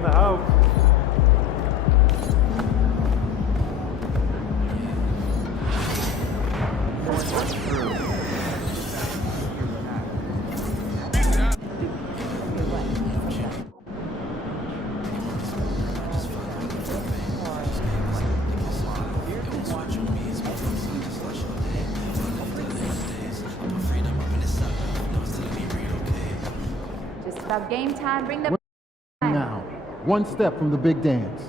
in the house. Just about game time. Bring the Now, one step from the big dance.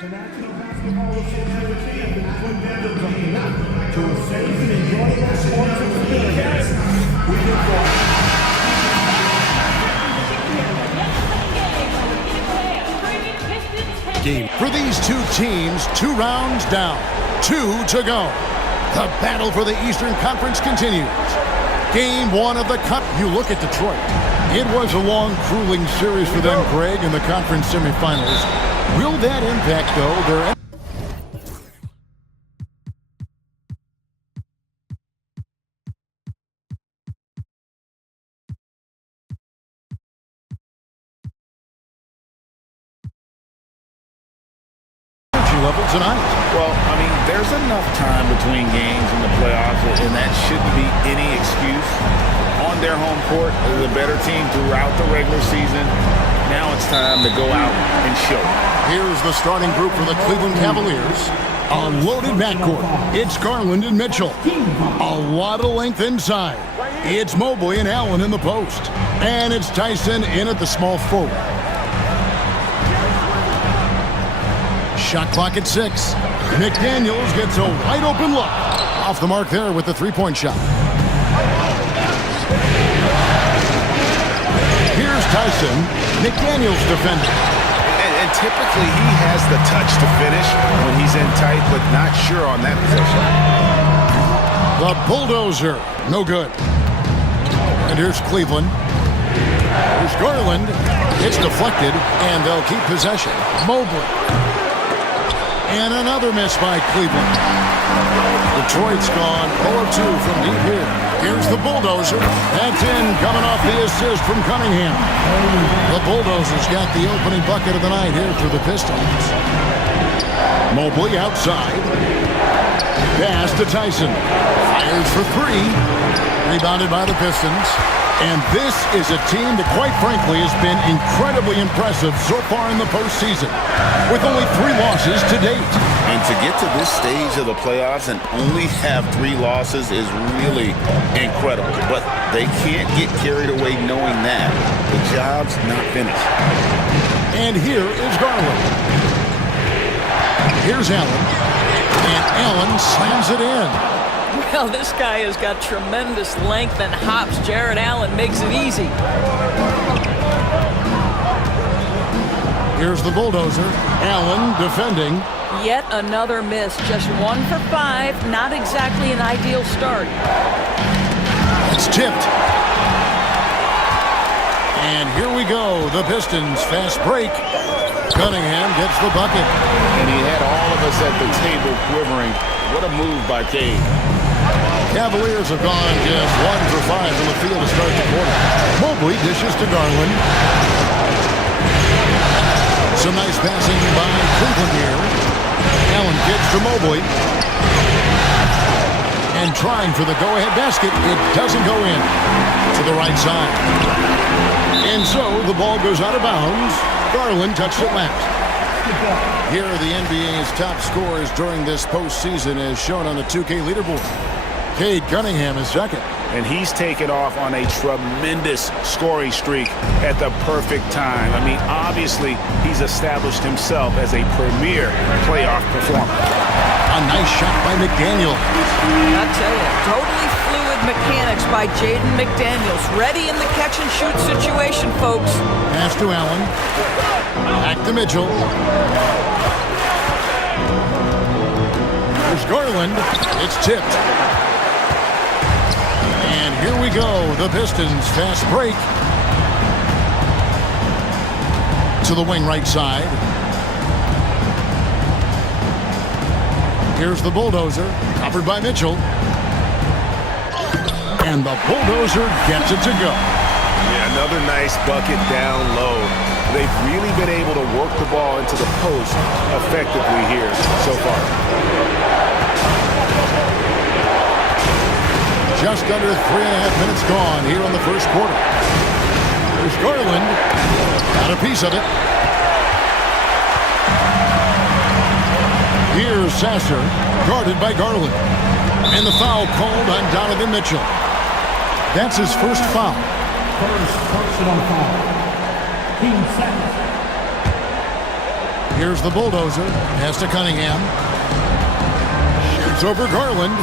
The National Basketball Association has been put together to a safe and enjoyable sports experience. We look Game for these two teams, 2 rounds down, 2 to go. The battle for the Eastern Conference continues. Game 1 of the Cup. You look at Detroit. It was a long, grueling series for them, Greg, in the conference semifinals. Will that impact, though, their energy level tonight? Well, I mean, there's enough time between games in the playoffs, and that shouldn't be any excuse. On their home court, they're the better team throughout the regular season. Now it's time to go out and show. Here's the starting group for the Cleveland Cavaliers. A loaded backcourt. It's Garland and Mitchell. A lot of length inside. It's Mobley and Allen in the post. And it's Tyson in at the small forward. Shot clock at 6. McDaniels gets a wide open look. Off the mark there with the three-point shot. Here's Tyson. McDaniels defending. And typically he has the touch to finish when he's in tight, but not sure on that possession. The bulldozer. No good. And here's Cleveland. Here's Garland. It's deflected, and they'll keep possession. Mobley. And another miss by Cleveland. Detroit's gone 0-2 from deep here. Here's the bulldozer. That's in, coming off the assist from Cunningham. The bulldozer's got the opening bucket of the night here for the Pistons. Mobley outside. Pass to Tyson. Fires for 3. Rebounded by the Pistons. And this is a team that, quite frankly, has been incredibly impressive so far in the postseason, with only 3 losses to date. And to get to this stage of the playoffs and only have 3 losses is really incredible. But they can't get carried away knowing that the job's not finished. And here is Garland. Here's Allen. And Allen slams it in. Well, this guy has got tremendous length and hops. Jared Allen makes it easy. Here's the bulldozer. Allen defending. Yet another miss. Just 1 for 5. Not exactly an ideal start. It's tipped. And here we go. The Pistons fast break. Cunningham gets the bucket. And he had all of us at the table quivering. What a move by Cade. Cavaliers have gone just 1 for 5 in the field to start the quarter. Mobley dishes to Garland. Some nice passing by Cleveland here. Allen kicks to Mobley. And trying for the go-ahead basket. It doesn't go in. To the right side. And so the ball goes out of bounds. Garland touched it last. Here are the NBA's top scorers during this postseason as shown on the 2K leaderboard. Cade Cunningham is second. And he's taken off on a tremendous scoring streak at the perfect time. I mean, obviously, he's established himself as a premier playoff performer. A nice shot by McDaniel. I tell you, totally fluid mechanics by Jaden McDaniels. Ready in the catch-and-shoot situation, folks. Pass to Allen. Back to Mitchell. There's Garland. It's tipped. And Here we go. The Pistons fast break. To the wing right side. Here's the bulldozer, covered by Mitchell. And the bulldozer gets it to go. Yeah, another nice bucket down low. They've really been able to work the ball into the post effectively here so far. Just under 3.5 minutes gone here in the first quarter. There's Garland. Got a piece of it. Here's Sasser, guarded by Garland. And the foul called on Donovan Mitchell. That's his first foul. First personal foul. Team second. Here's the bulldozer. Pass to Cunningham. Shoots over Garland.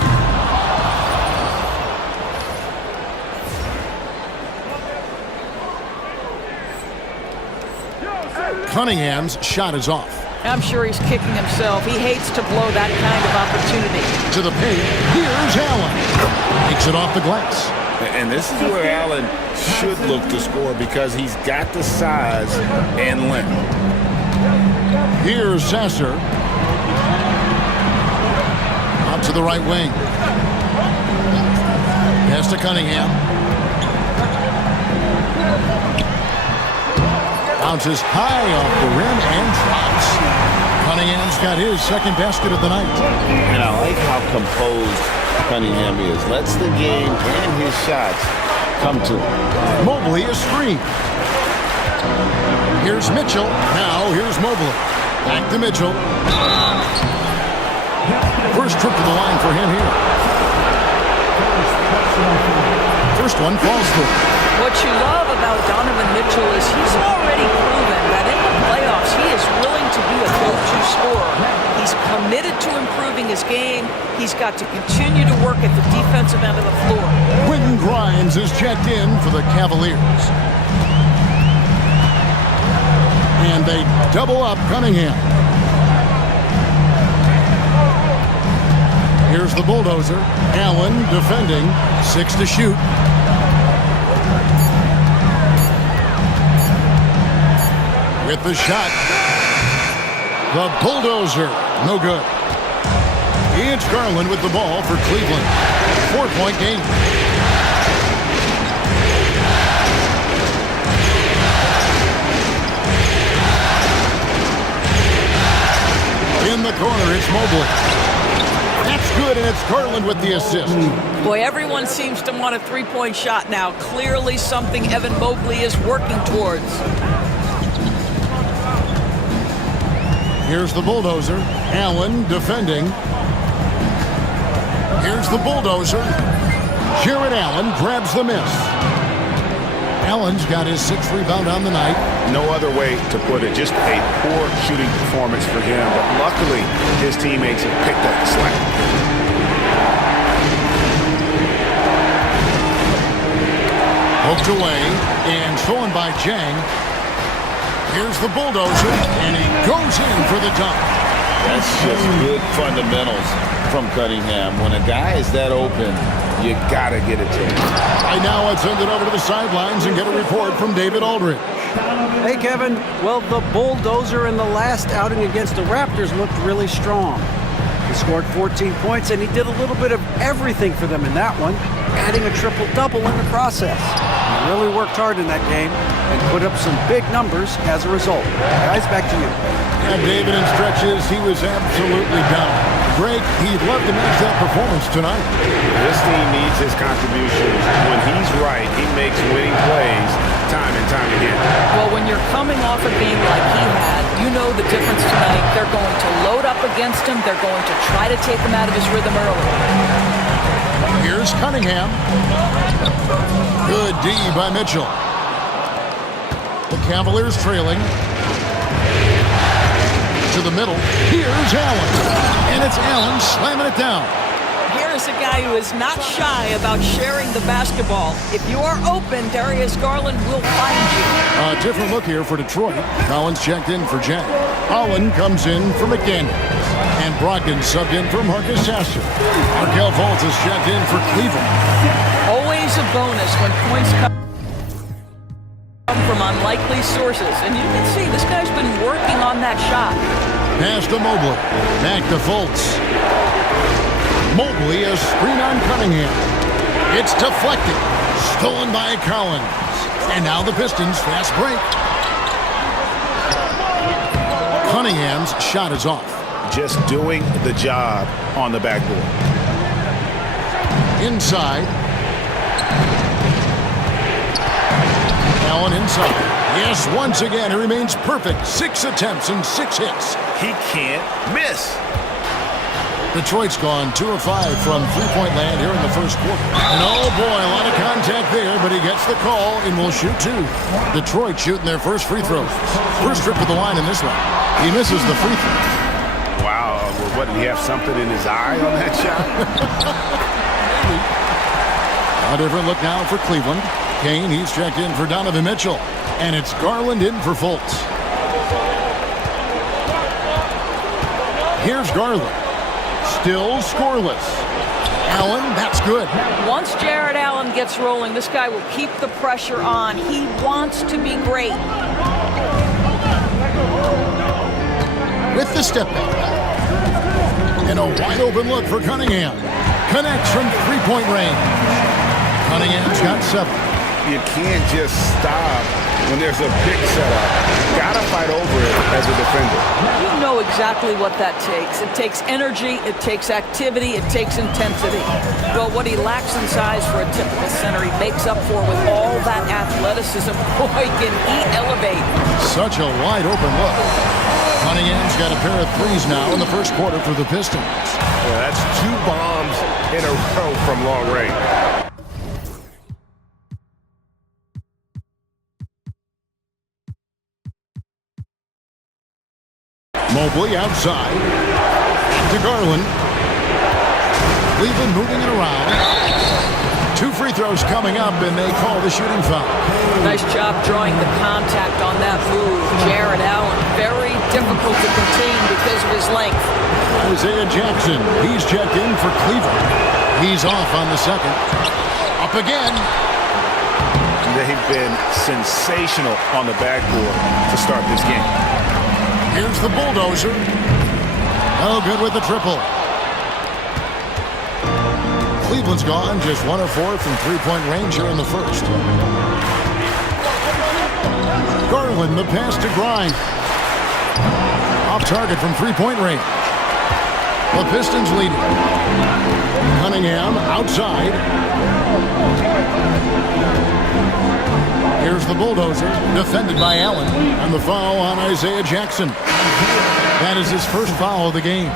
Cunningham's shot is off. I'm sure he's kicking himself. He hates to blow that kind of opportunity. To the paint. Here's Allen. Takes it off the glass. And this is where Allen should look to score because he's got the size and length. Here's Sasser. Out to the right wing. Pass to Cunningham. Bounces high off the rim and drops. Cunningham's got his second basket of the night. And I like how composed Cunningham is. Lets the game and his shots come to him. Mobley a screen. Here's Mitchell. Now here's Mobley. Back to Mitchell. First trip to the line for him here. First one falls through. What you love about Donovan Mitchell is he's already proven that in the playoffs he is willing to be a go-to scorer. He's committed to improving his game. He's got to continue to work at the defensive end of the floor. Quentin Grimes is checked in for the Cavaliers. And they double up Cunningham. Here's the bulldozer. Allen defending. 6 to shoot. With the shot. The bulldozer. No good. It's Garland with the ball for Cleveland. 4-point game. In the corner, it's Mobley. That's good, and it's Garland with the assist. Boy, everyone seems to want a three-point shot now. Clearly something Evan Mobley is working towards. Here's the bulldozer. Allen defending. Here's the bulldozer. Jared Allen grabs the miss. Allen's got his 6th rebound on the night. No other way to put it. Just a poor shooting performance for him. But luckily, his teammates have picked up the slack. Poked away and stolen by Jang. Here's the bulldozer, and he goes in for the dunk. That's just good fundamentals from Cunningham. When a guy is that open, you got to get it to him. Right now, let's send it over to the sidelines and get a report from David Aldridge. Hey, Kevin. Well, the bulldozer in the last outing against the Raptors looked really strong. He scored 14 points, and he did a little bit of everything for them in that one, adding a triple-double in the process. He really worked hard in that game and put up some big numbers as a result. Guys, back to you. And David, in stretches, he was absolutely down. Greg, he'd love to match that performance tonight. This team needs his contributions. When he's right, he makes winning plays time and time again. Well, when you're coming off a game like he had, you know the difference tonight. They're going to load up against him. They're going to try to take him out of his rhythm early. Here's Cunningham. Good D by Mitchell. The Cavaliers trailing. To the middle. Here's Allen. And it's Allen slamming it down. Here is a guy who is not shy about sharing the basketball. If you are open, Darius Garland will find you. A different look here for Detroit. Collins checked in for Jack. Allen comes in for McDaniels. And Brogdon subbed in for Marcus Sasser. Markelle Fultz is checked in for Cleveland. Always a bonus when points come from unlikely sources. And you can see this guy's been working on that shot. Pass to Mobley. Back to Fultz. Mobley, a screen on Cunningham. It's deflected. Stolen by Collins. And now the Pistons fast break. Cunningham's shot is off. Just doing the job on the backboard. Inside. Allen inside. Yes, once again, he remains perfect. 6 attempts and 6 hits. He can't miss. Detroit's gone 2 of 5 from three-point land here in the first quarter. And oh boy, a lot of contact there, but he gets the call and will shoot 2. Detroit shooting their first free throws. First trip to the line in this one. He misses the free throw. Wow, well, what, did he have something in his eye on that shot? A different look now for Cleveland. Kane, he's checked in for Donovan Mitchell. And it's Garland in for Fultz. Here's Garland. Still scoreless. Allen, that's good. Once Jared Allen gets rolling, this guy will keep the pressure on. He wants to be great. With the step back. And a wide open look for Cunningham. Connects from three-point range. Cunningham's got 7. You can't just stop when there's a big setup. Gotta fight over it as a defender. You know exactly what that takes. It takes energy, it takes activity, it takes intensity. Well, what he lacks in size for a typical center, he makes up for with all that athleticism. Boy, can he elevate. Such a wide open look. Cunningham's got a pair of threes now in the first quarter for the Pistons. Yeah, that's 2 bombs in a row from long range. Mobley outside. To Garland. Cleveland moving it around. 2 free throws coming up, and they call the shooting foul. Nice job drawing the contact on that move. Jared Allen, very difficult to contain because of his length. Isaiah Jackson, he's checked in for Cleveland. He's off on the second. Up again. They've been sensational on the backboard to start this game. Here's the bulldozer. No good with the triple. Cleveland's gone just 1 of 4 from three-point range here in the first. Garland, the pass to Grimes. Off target from three-point range. The Pistons leading. Cunningham outside. Here's the bulldozer, defended by Allen, and the foul on Isaiah Jackson. That is his first foul of the game.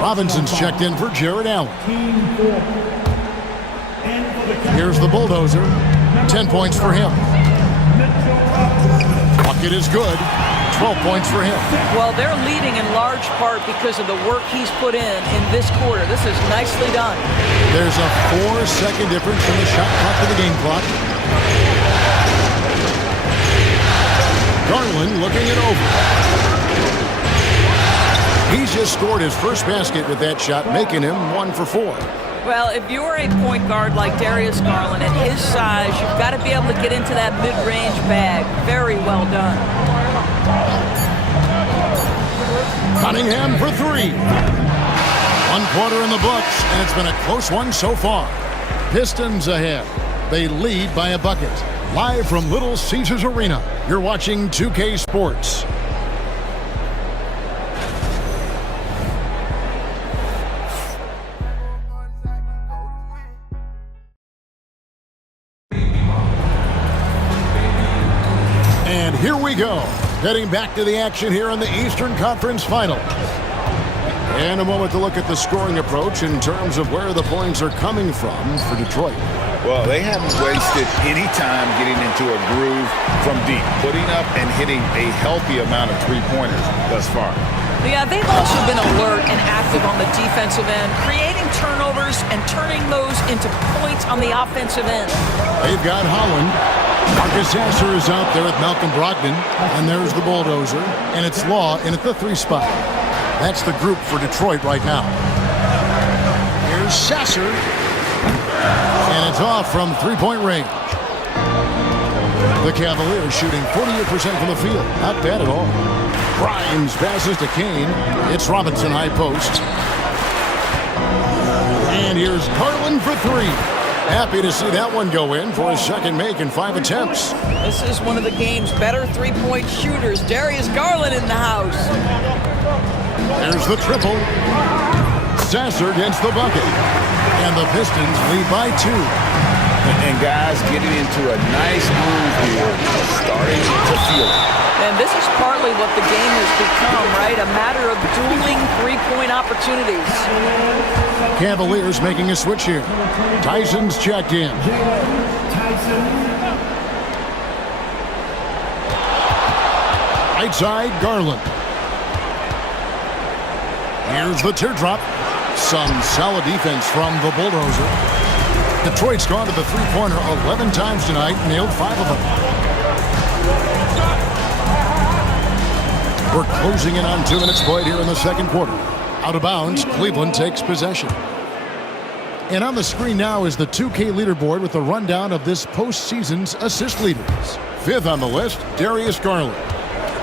Robinson's checked in for Jared Allen. Here's the bulldozer, 10 points for him. Bucket is good, 12 points for him. Well, they're leading in large part because of the work he's put in this quarter. This is nicely done. There's a 4-second difference from the shot clock to the game clock. Garland looking it over. He's just scored his first basket with that shot, making him 1 for 4. Well, if you're a point guard like Darius Garland, at his size, you've got to be able to get into that mid-range bag. Very well done. Cunningham for 3. 1 quarter in the books, and it's been a close one so far. Pistons ahead. They lead by a bucket. Live from Little Caesars Arena, you're watching 2K Sports. And here we go, heading back to the action here in the Eastern Conference Finals. And a moment to look at the scoring approach in terms of where the points are coming from for Detroit. Well, they haven't wasted any time getting into a groove from deep, putting up and hitting a healthy amount of three-pointers thus far. Yeah, they've also been alert and active on the defensive end, creating turnovers and turning those into points on the offensive end. They've got Holland. Marcus Sasser is out there with Malcolm Brogdon. And there's the bulldozer. And it's Law in at the 3 spot. That's the group for Detroit right now. Here's Sasser. And it's off from three-point range. The Cavaliers shooting 48% from the field. Not bad at all. Grimes passes to Kane. It's Robinson high post. And here's Garland for three. Happy to see that one go in for his second make in 5 attempts. This is one of the game's better three-point shooters. Darius Garland in the house. There's the triple. Sasser gets the bucket. And the Pistons lead by 2. And guys getting into a nice groove here, starting to feel it. And this is partly what the game has become, right? A matter of dueling three-point opportunities. Cavaliers making a switch here. Tyson's checked in. Right side, Garland. Here's the teardrop. Some solid defense from the Bulldozer. Detroit's gone to the three-pointer 11 times tonight, nailed 5 of them. We're closing in on 2 minutes played here in the second quarter. Out of bounds, Cleveland takes possession. And on the screen now is the 2K leaderboard with a rundown of this postseason's assist leaders. 5th on the list, Darius Garland.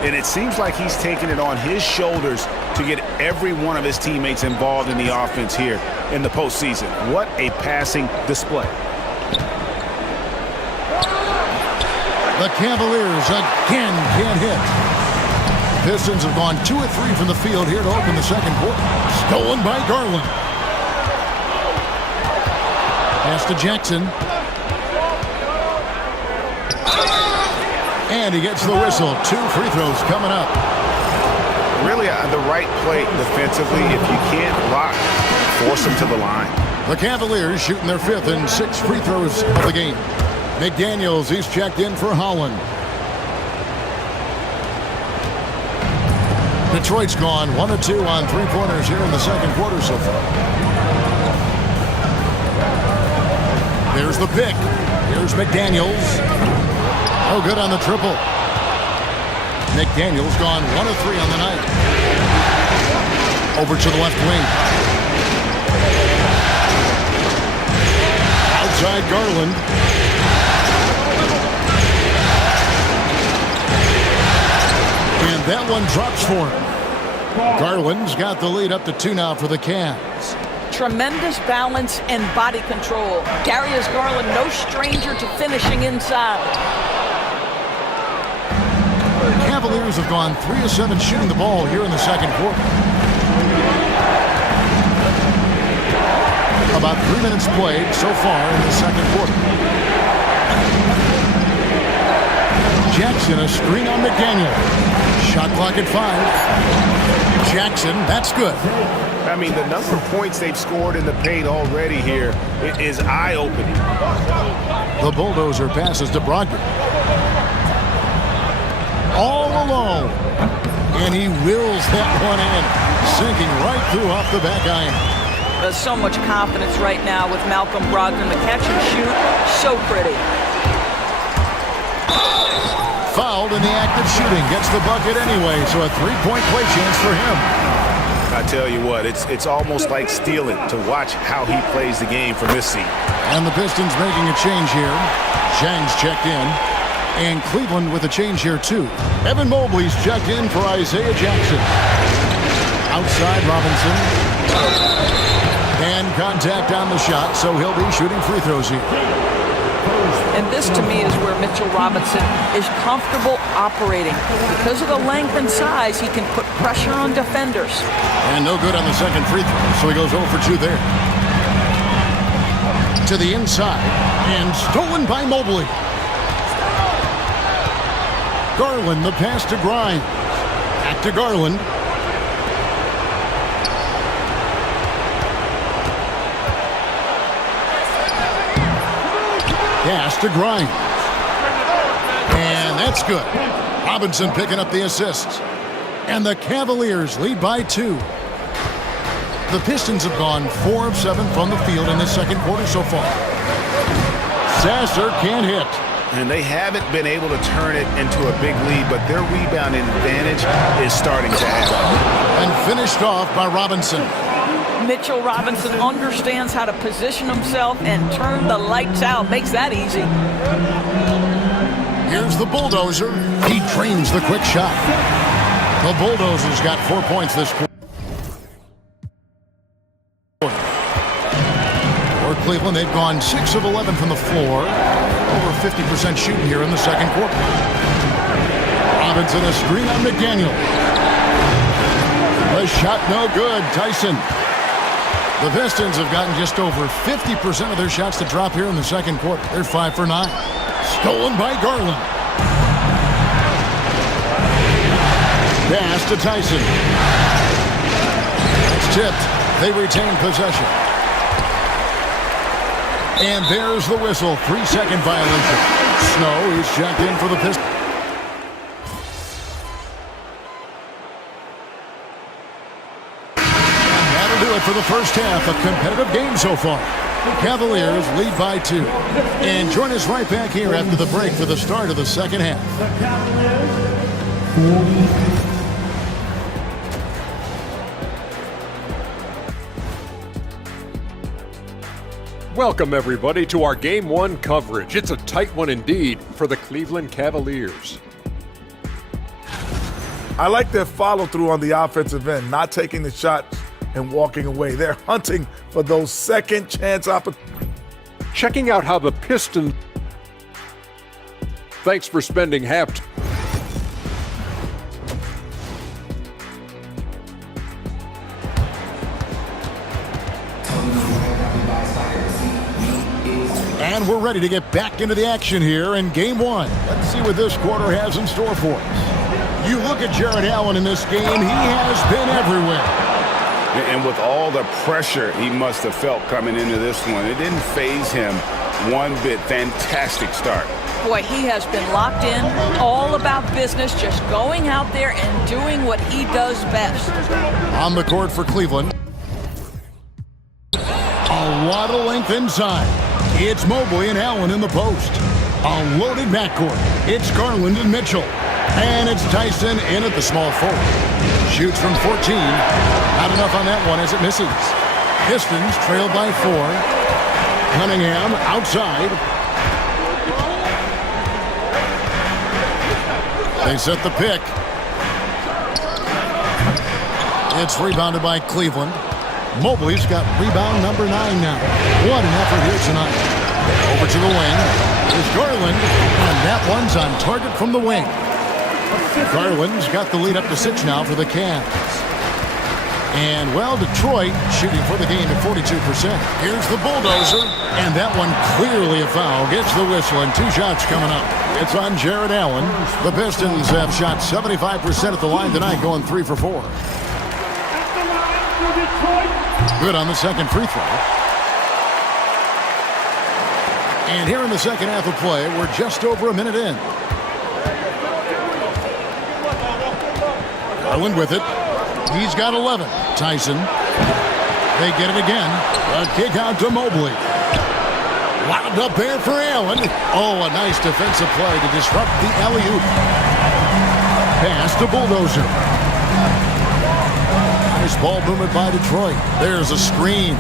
And it seems like he's taking it on his shoulders to get every one of his teammates involved in the offense here in the postseason. What a passing display. The Cavaliers again can't hit. Pistons have gone 2 of 3 from the field here to open the second quarter. Stolen by Garland. Pass to Jackson. And he gets the whistle. 2 free throws coming up. Really the right play defensively. If you can't block, force them to the line. The Cavaliers shooting their 5th and 6 free throws of the game. McDaniels, he's checked in for Holland. Detroit's gone 1 of 2 on three-pointers here in the second quarter so far. There's the pick. Here's McDaniels. Oh, good on the triple. McDaniels gone 1 of 3 on the night. Over to the left wing. Outside Garland. And that one drops for him. Garland's got the lead up to 2 now for the Cavs. Tremendous balance and body control. Darius Garland, no stranger to finishing inside. The Cavaliers have gone 3 of 7 shooting the ball here in the second quarter. About 3 minutes played so far in the second quarter. Jackson, a screen on McDaniel. Shot clock at 5. Jackson, that's good. I mean, the number of points they've scored in the paint already here is eye-opening. The Bulldozer passes to Brogdon. All alone. And he wills that one in. Sinking right through off the back iron. There's so much confidence right now with Malcolm Brogdon. The catch and shoot, so pretty. Fouled in the act of shooting. Gets the bucket anyway, so a 3-point play chance for him. I tell you what, it's almost like stealing to watch how he plays the game from this seat. And the Pistons making a change here. Zhang's checked in. And Cleveland with a change here too. Evan Mobley's checked in for Isaiah Jackson. Outside Robinson. And contact on the shot, so he'll be shooting free throws here. And this, to me, is where Mitchell Robinson is comfortable operating. Because of the length and size, he can put pressure on defenders. And no good on the second free throw, so he goes 0 for 2 there. To the inside, and stolen by Mobley. Garland, the pass to Grimes. Back to Garland. Pass to Grimes. And that's good. Robinson picking up the assists. And the Cavaliers lead by 2. The Pistons have gone 4 of 7 from the field in this second quarter so far. Sasser can't hit. And they haven't been able to turn it into a big lead, but their rebounding advantage is starting to add up. And finished off by Robinson. Mitchell Robinson understands how to position himself and turn the lights out. Makes that easy. Here's the bulldozer. He drains the quick shot. The bulldozer's got 4 points this quarter. For Cleveland, they've gone 6 of 11 from the floor. Over 50% shooting here in the second quarter. Robinson a screen on McDaniel. The shot no good. Tyson. The Pistons have gotten just over 50% of their shots to drop here in the second quarter. They're 5 for 9. Stolen by Garland. Pass to Tyson. It's tipped. They retain possession. And there's the whistle. 3-second violation. Snow is checked in for the Pistons. That'll do it for the first half. A competitive game so far. Cavaliers lead by 2. And join us right back here after the break for the start of the second half. The Cavaliers 40. Welcome, everybody, to our Game 1 coverage. It's a tight one indeed for the Cleveland Cavaliers. I like their follow-through on the offensive end, not taking the shots and walking away. They're hunting for those second-chance opportunities. Checking out how the Pistons... Thanks for spending half... And we're ready to get back into the action here in Game 1. Let's see what this quarter has in store for us. You look at Jared Allen in this game, he has been everywhere. And with all the pressure he must have felt coming into this one, it didn't faze him one bit. Fantastic start. Boy, he has been locked in, all about business, just going out there and doing what he does best. On the court for Cleveland. A lot of length inside. It's Mobley and Allen in the post. A loaded backcourt. It's Garland and Mitchell. And it's Tyson in at the small forward. Shoots from 14. Not enough on that one as it misses. Pistons trail by 4. Cunningham outside. They set the pick. It's rebounded by Cleveland. Mobley's got rebound number 9 now. What an effort here tonight. Over to the wing. There's Garland, and that one's on target from the wing. Garland's got the lead up to 6 now for the Cavs. And, well, Detroit shooting for the game at 42%. Here's the bulldozer, and that one clearly a foul. Gets the whistle, and 2 shots coming up. It's on Jared Allen. The Pistons have shot 75% at the line tonight, going 3 for 4. Good on the second free throw. And here in the second half of play, we're just over a minute in. Garland with it. He's got 11. Tyson. They get it again. A kick out to Mobley. Lobbed up there for Allen. Oh, a nice defensive play to disrupt the alley-oop. Pass to Bulldozer. Nice ball movement by Detroit. There's a screen.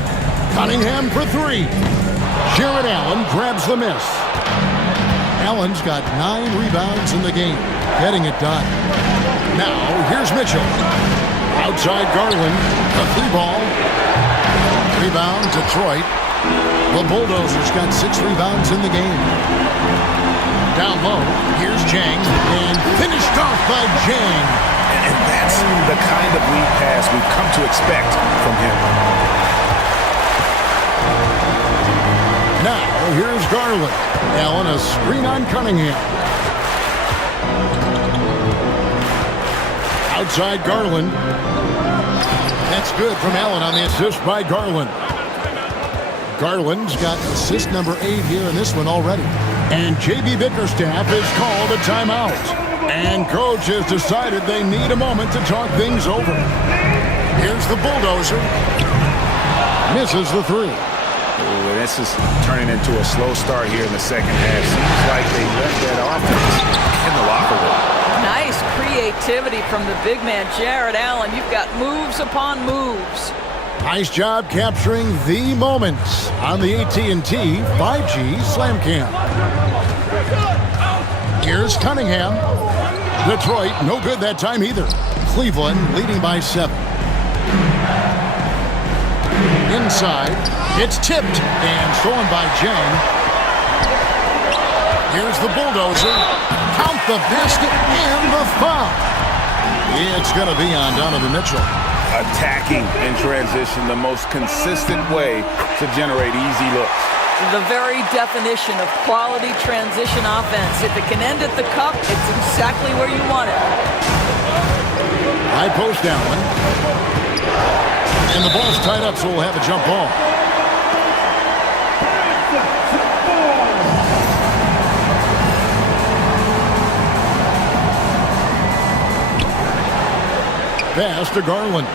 Cunningham for 3. Jared Allen grabs the miss. Allen's got 9 rebounds in the game. Getting it done. Now, here's Mitchell. Outside Garland. A 3 ball. Rebound, Detroit. The Bulldozers got 6 rebounds in the game. Down low, here's Jang. And finished off by Jang. And that's the kind of lead pass we've come to expect from him. Now, here's Garland. Allen, a screen on Cunningham. Outside Garland. That's good from Allen on the assist by Garland. Garland's got assist number 8 here in this one already. And J.B. Bickerstaff has called a timeout. And coach has decided they need a moment to talk things over. Here's the Bulldozer. Misses the 3. Ooh, this is turning into a slow start here in the second half. Seems like they left that offense in the locker room. Nice creativity from the big man, Jared Allen. You've got moves upon moves. Nice job capturing the moments on the AT&T 5G Slam Cam. Here's Cunningham. Detroit, no good that time either. Cleveland leading by 7. Inside, it's tipped and stolen by Jang. Here's the bulldozer. Count the basket and the foul. It's going to be on Donovan Mitchell. Attacking in transition, the most consistent way to generate easy looks. The very definition of quality transition offense. If it can end at the cup, it's exactly where you want it. High post down one. And the ball's tied up, so we'll have a jump ball. Pass to Garland.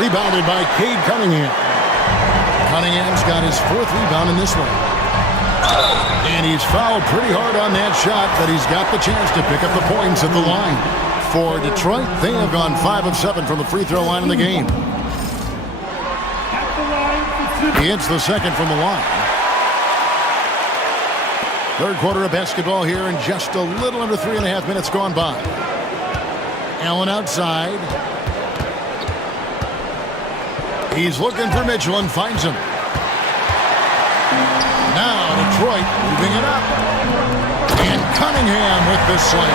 Rebounded by Cade Cunningham. Cunningham's got his 4th rebound in this one. And he's fouled pretty hard on that shot, but he's got the chance to pick up the points at the line. For Detroit, they have gone 5 of 7 from the free throw line in the game. He hits the second from the line. Third quarter of basketball here, and just a little under 3.5 minutes gone by. Allen outside. He's looking for Mitchell and finds him. Now Detroit moving it up. And Cunningham with the slam.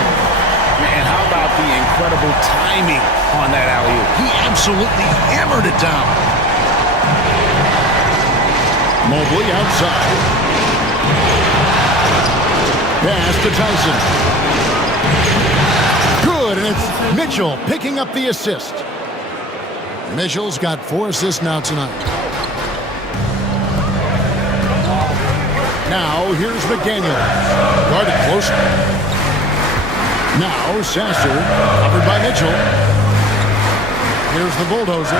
Man, how about the incredible timing on that alley-oop? He absolutely hammered it down. Mobley outside. Pass to Tyson. Good, and it's Mitchell picking up the assist. Mitchell's got 4 assists now tonight. Now here's McDaniel. Guarded closer. Now Sasser, covered by Mitchell. Here's the bulldozer.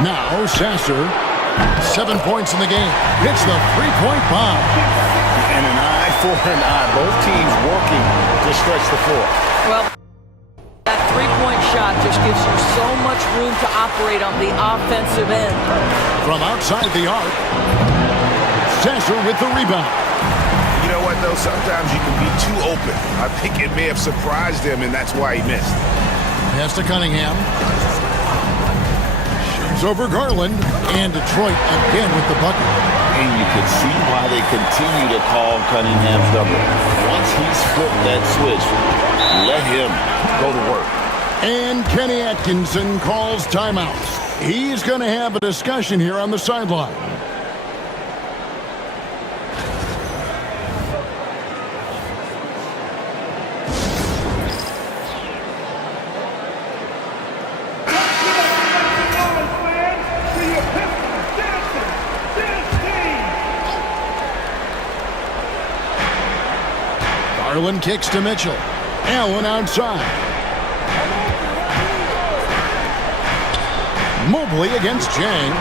Now Sasser, 7 points in the game. Hits the 3-point bomb. And an eye for an eye. Both teams working to stretch the floor. Well, that 3-point shot just gives you so much room to operate on the offensive end. From outside the arc, Sasser with the rebound. You know what, though? Sometimes you can be too open. I think it may have surprised him, and that's why he missed. Pass to Cunningham. Shoots over Garland. And Detroit again with the bucket. And you can see why they continue to call Cunningham's number. Once he's flipped that switch, let him go to work. And Kenny Atkinson calls timeouts. He's going to have a discussion here on the sideline. Garland kicks to Mitchell. Allen outside. Mobley against Jang.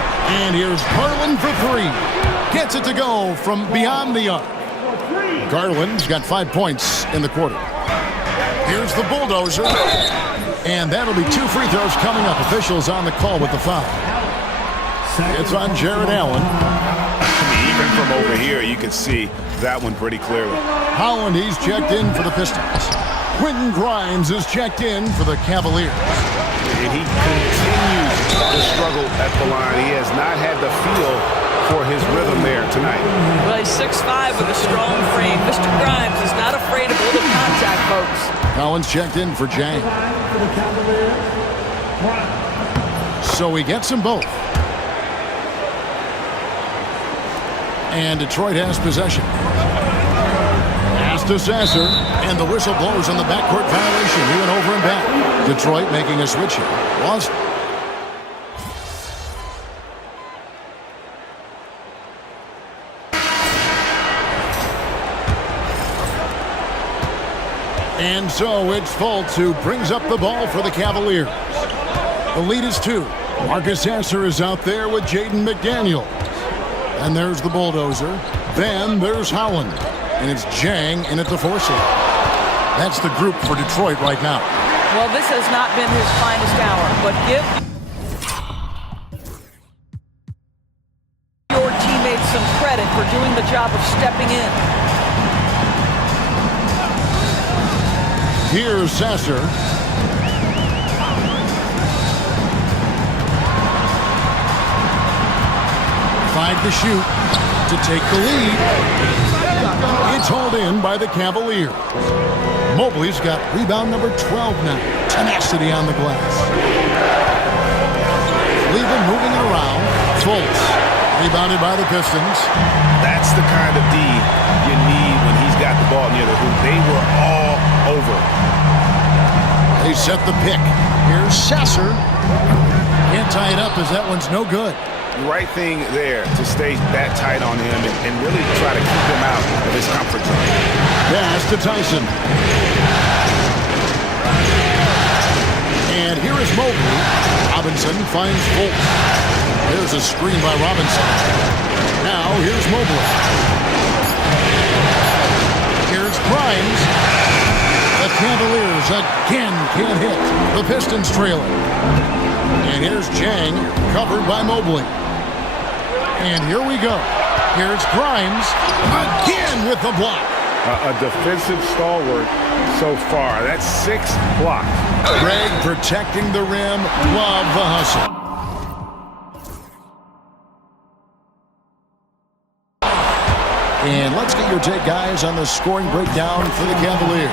And here's Garland for 3. Gets it to go from beyond the arc. Garland's got 5 points in the quarter. Here's the bulldozer. And that'll be 2 free throws coming up. Officials on the call with the foul. It's on Jared Allen. Even from over here, you can see that one pretty clearly. Holland, he's checked in for the Pistons. Quentin Grimes is checked in for the Cavaliers. And he continues to struggle at the line. He has not had the feel for his rhythm there tonight. Well, he's 6'5" with a strong frame. Mr. Grimes is not afraid of a little contact, folks. Collins checked in for Jang. So he gets them both. And Detroit has possession. Pass to Sasser, and the whistle blows on the backcourt violation. He went over and back. Detroit making a switch here. Lost. And so it's Fultz who brings up the ball for the Cavaliers. The lead is 2. Marcus Sasser is out there with Jaden McDaniels. And there's the bulldozer. Then there's Howland. And it's Jang in at the 4 slot. That's the group for Detroit right now. Well, this has not been his finest hour, but give your teammates some credit for doing the job of stepping in. Here's Sasser. Five to shoot to take the lead. It's hauled in by the Cavaliers. Mobley's got rebound number 12 now. Tenacity on the glass. Cleveland moving it around. Fultz rebounded by the Pistons. That's the kind of D you need when he's got the ball near the hoop. They were all over. They set the pick. Here's Sasser. Can't tie it up as that one's no good. The right thing there to stay that tight on him and really try to keep him out of his comfort zone. Pass to Tyson. And here is Mobley. Robinson finds Fultz. There's a screen by Robinson. Now here's Mobley. Here's Grimes. The Cavaliers again can't hit. The Pistons trailing. And here's Jang, covered by Mobley. And here we go. Here's Grimes again with the block. A defensive stalwart so far. That's 6 blocks. Greg protecting the rim. Love the hustle. And let's get your take, guys, on the scoring breakdown for the Cavaliers.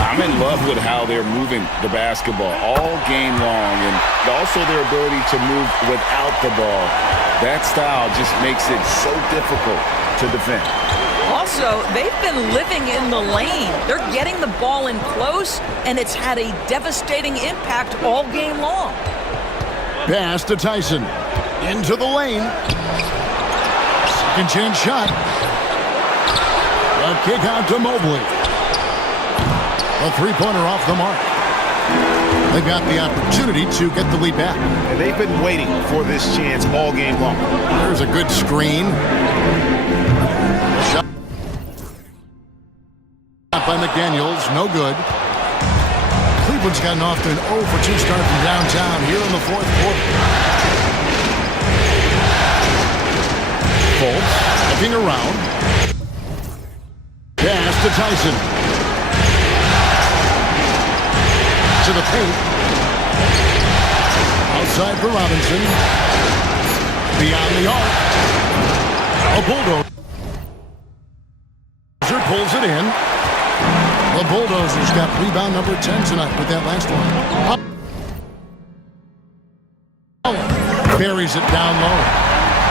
I'm in love with how they're moving the basketball all game long, and also their ability to move without the ball. That style just makes it so difficult to defend. Also, they've been living in the lane. They're getting the ball in close, and it's had a devastating impact all game long. Pass to Tyson. Into the lane. Second chance shot. A kick out to Mobley. A three-pointer off the mark. They've got the opportunity to get the lead back. And they've been waiting for this chance all game long. There's a good screen. Shot by McDaniels, no good. Cleveland's gotten off to an 0 for 2 start from downtown here in the fourth quarter. Fultz looking around. Pass to Tyson. To the paint. Outside for Robinson. Beyond the arc. A bulldozer pulls it in. The Bulldozers got rebound number 10 tonight with that last one. Buries it down low.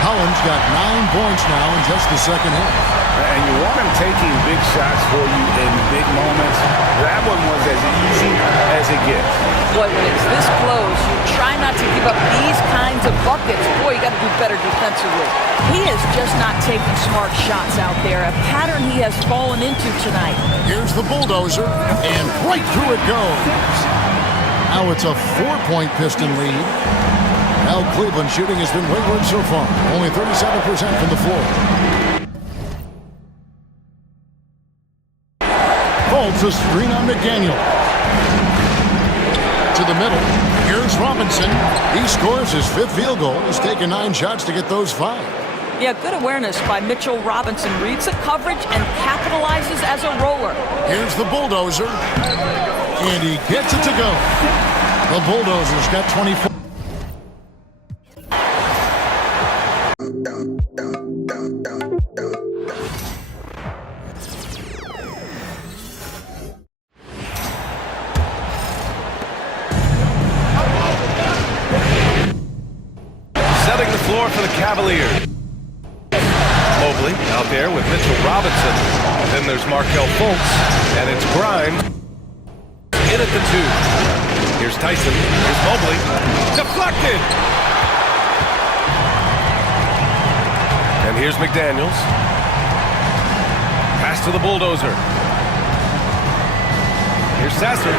Holland's got 9 points now in just the second half. And you want him taking big shots for you in big moments. That one was as easy as it gets. Boy, when it's this close, you try not to give up these kinds of buckets. Boy, you got to do better defensively. He is just not taking smart shots out there, a pattern he has fallen into tonight. Here's the bulldozer, and right through it goes. Now it's a 4-point Piston lead. Now Cleveland shooting has been wayward so far, only 37% from the floor. Fultz a screen on McDaniel. To the middle. Here's Robinson. He scores his 5th field goal. He's taken 9 shots to get those 5. Yeah, good awareness by Mitchell Robinson. Reads the coverage and capitalizes as a roller. Here's the bulldozer. And he gets it to go. The Bulldozers got 24. Setting the floor for the Cavaliers. Mobley out there with Mitchell Robinson. Then there's Markelle Fultz, and it's Grimes in at the 2. Here's Tyson. Here's Mobley. Deflected! And here's McDaniels. Pass to the bulldozer. Here's Sasser.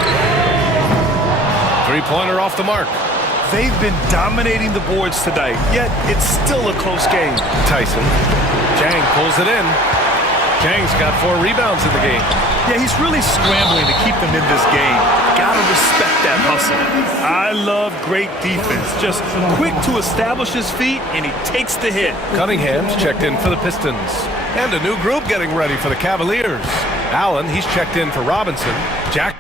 Three-pointer off the mark. They've been dominating the boards tonight, yet it's still a close game. Tyson. Jang pulls it in. Jang's got 4 rebounds in the game. Yeah, he's really scrambling to keep them in this game. Gotta respect that hustle. I love great defense. Just quick to establish his feet, and he takes the hit. Cunningham's checked in for the Pistons. And a new group getting ready for the Cavaliers. Allen, he's checked in for Robinson. Jack.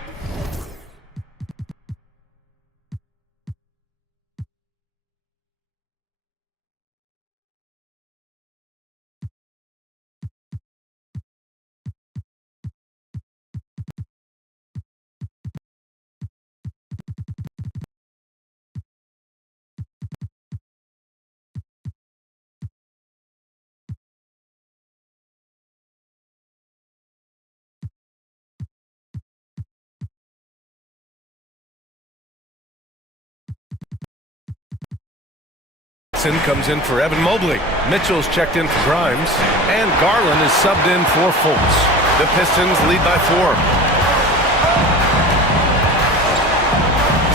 Comes in for Evan Mobley. Mitchell's checked in for Grimes. And Garland is subbed in for Fultz. The Pistons lead by 4.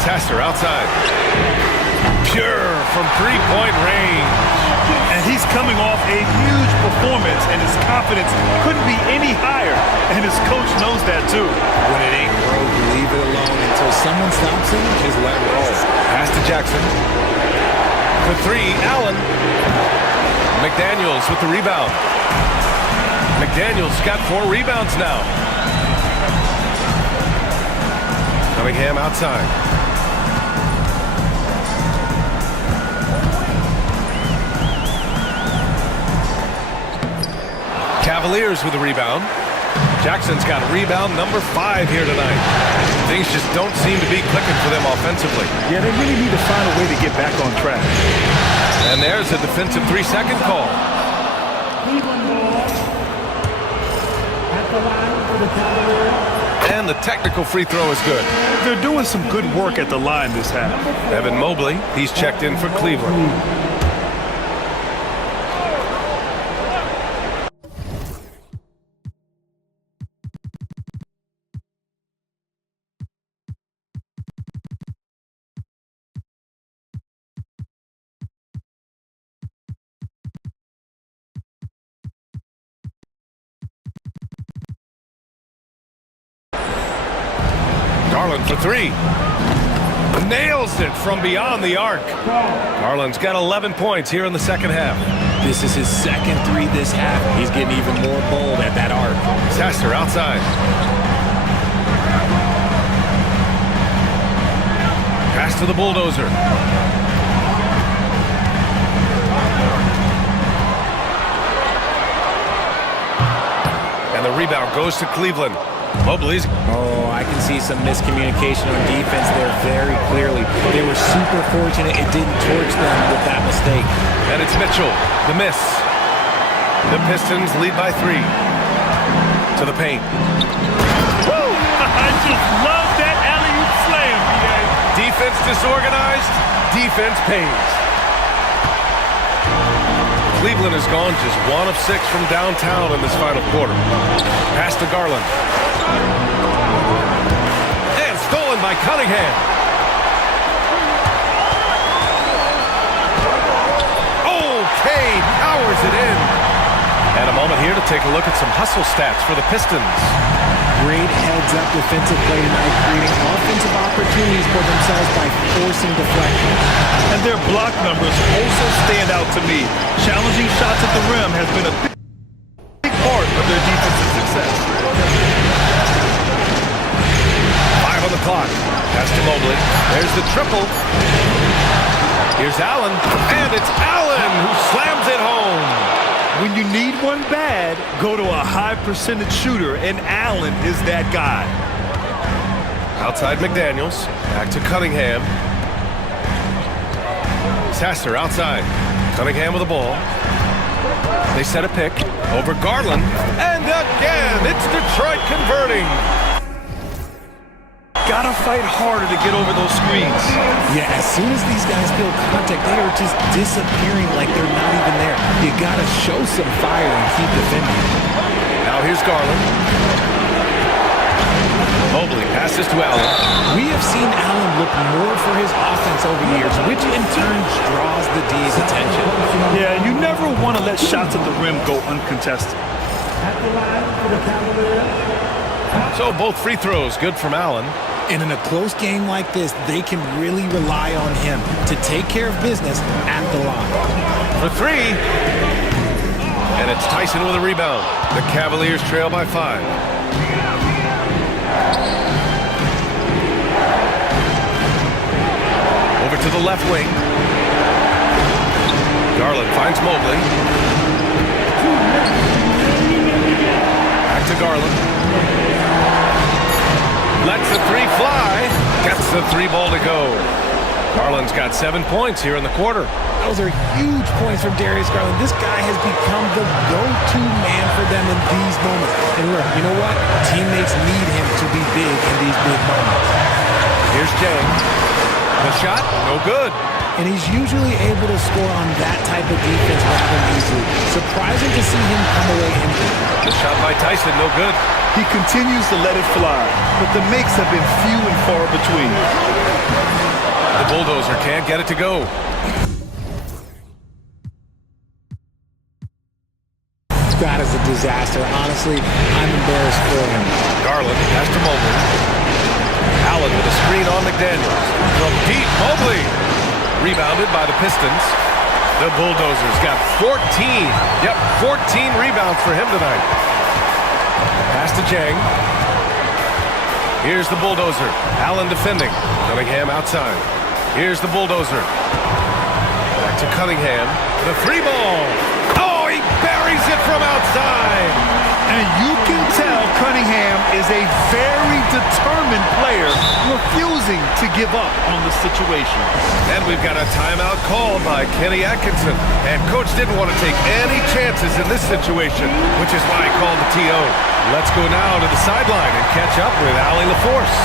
Sasser outside. Pure from 3-point range. And he's coming off a huge performance, and his confidence couldn't be any higher. And his coach knows that too. When it ain't broke, leave it alone until someone stops him. Just let it roll. Pass to Jackson. For 3, Allen. McDaniels with the rebound. McDaniels got 4 rebounds now. Cunningham outside. Cavaliers with the rebound. Jackson's got rebound number 5 here tonight. Things just don't seem to be clicking for them offensively. Yeah, they really need to find a way to get back on track. And there's a defensive 3-second call. And the technical free throw is good. They're doing some good work at the line this half. Evan Mobley, he's checked in for Cleveland. Garland for 3. Nails it from beyond the arc. Garland's got 11 points here in the second half. This is his second 3 this half. He's getting even more bold at that arc. Sasser outside. Pass to the bulldozer. And the rebound goes to Cleveland. Mobley's. Oh, I can see some miscommunication on defense there very clearly. They were super fortunate it didn't torch them with that mistake. And it's Mitchell, the miss. The Pistons lead by 3. To the paint. Woo! I just love that alley-oop slam, BA. Defense disorganized, defense pays. Cleveland has gone just 1 of 6 from downtown in this final quarter. Pass to Garland. And stolen by Cunningham. Okay, powers it in. And a moment here to take a look at some hustle stats for the Pistons. Great heads-up defensive play tonight, creating offensive opportunities for themselves by forcing deflections. And their block numbers also stand out to me. Challenging shots at the rim has been a big part of their defensive success. 5 on the clock. Pass to Mobley. There's the triple. Here's Allen. And it's Allen who slams it home. When you need one bad, go to a high-percentage shooter, and Allen is that guy. Outside McDaniels. Back to Cunningham. Sasser outside. Cunningham with the ball. They set a pick over Garland. And again, it's Detroit converting. Gotta fight harder to get over those screens. Yeah, as soon as these guys feel contact, they are just disappearing like they're not even there. You gotta show some fire and keep defending. Now here's Garland. Mobley passes to Allen. We have seen Allen look more for his offense over the years, which in turn draws the D's attention. Yeah, you never want to let shots at the rim go uncontested. At the line for the Cavaliers. So both free throws good from Allen. And in a close game like this, they can really rely on him to take care of business at the line. For three. And it's Tyson with a rebound. The Cavaliers trail by 5. Over to the left wing. Garland finds Mobley. Back to Garland. Lets the three fly. Gets the 3-ball to go. Garland's got 7 points here in the quarter. Those are huge points from Darius Garland. This guy has become the go-to man for them in these moments. And look, you know what? Teammates need him to be big in these big moments. Here's Jay. The shot, no good. And he's usually able to score on that type of defense rather easily. Surprising to see him come away empty. The shot by Tyson, no good. He continues to let it fly, but the makes have been few and far between. The bulldozer can't get it to go. That is a disaster. Honestly, I'm embarrassed for him. Garland has to Mobley. Allen with a screen on McDaniels. From deep, Mobley. Rebounded by the Pistons. The Bulldozers got 14. Yep, 14 rebounds for him tonight. Pass to Jang. Here's the Bulldozer. Allen defending. Cunningham outside. Here's the Bulldozer. Back to Cunningham. The 3-ball. Oh, he buries it from outside. And you can tell Cunningham is a very determined player, refusing to give up on the situation. And we've got a timeout called by Kenny Atkinson. And Coach didn't want to take any chances in this situation, which is why he called the TO. Let's go now to the sideline and catch up with Allie LaForce.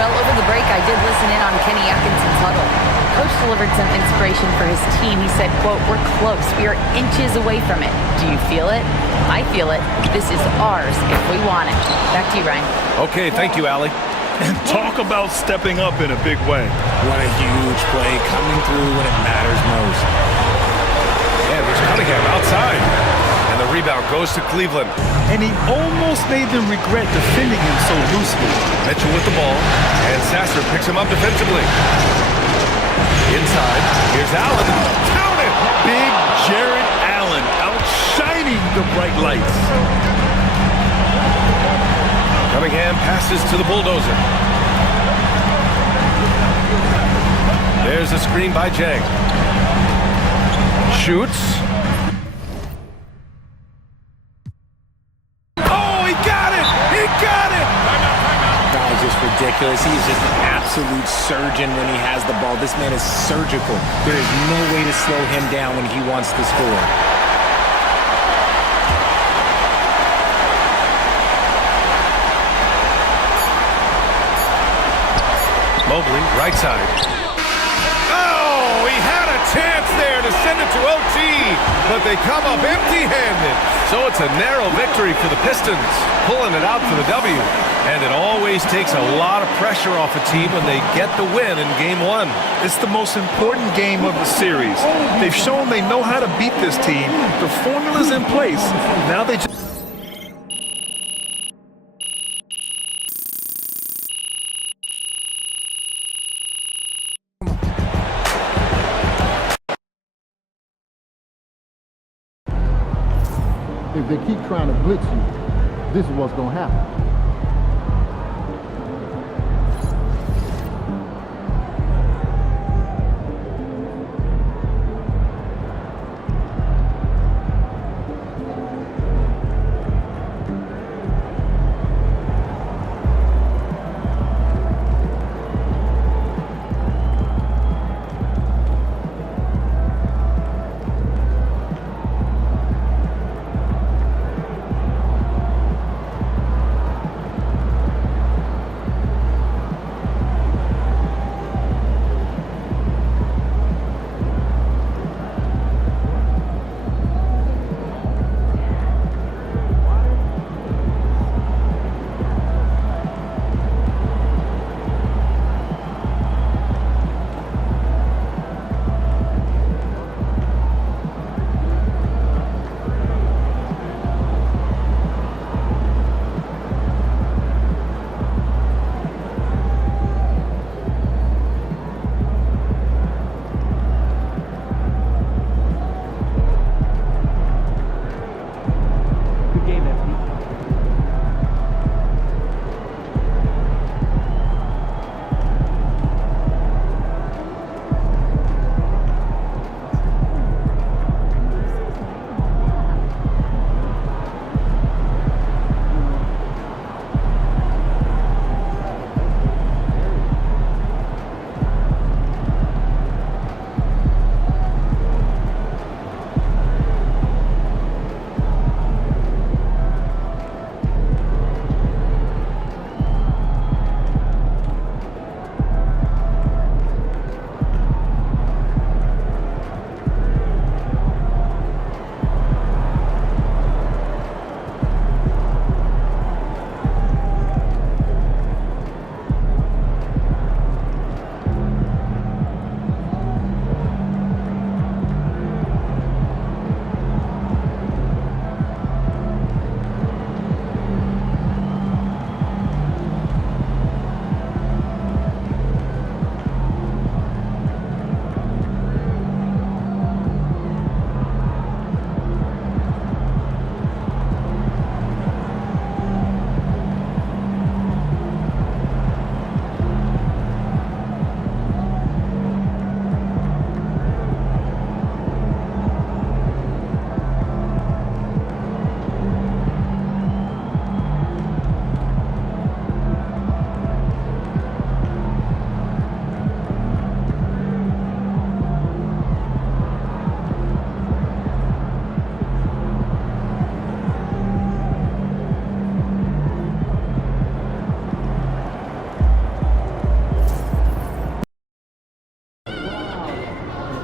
Well, over the break, I did listen in on Kenny Atkinson's huddle. Coach delivered some inspiration for his team. He said, quote, "We're close. We are inches away from it. Do you feel it? I feel it. This is ours if we want it." Back to you, Ryan. Okay, thank you, Allie. And talk about stepping up in a big way. What a huge play, coming through when it matters most. And there's Cunningham outside. And the rebound goes to Cleveland. And he almost made them regret defending him so loosely. Mitchell with the ball. And Sasser picks him up defensively. Inside, here's Allen. Count it! Big Jared Allen outshining the bright lights. Cunningham passes to the Bulldozer. There's a screen by Jang. Shoots. Oh, he got it! He got it! That was just ridiculous. He is just an absolute surgeon when he has the ball. This man is surgical. There is no way to slow him down when he wants to score. Mobley, right side. Oh, he had a chance there to send it to OT, but they come up empty-handed. So it's a narrow victory for the Pistons, pulling it out for the W. And it always takes a lot of pressure off a team when they get the win in Game 1. It's the most important game of the series. They've shown they know how to beat this team. The formula's in place. Now they just... If they keep trying to blitz you, this is what's going to happen.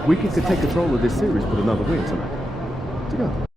We could take control of this series with another win tonight. Together.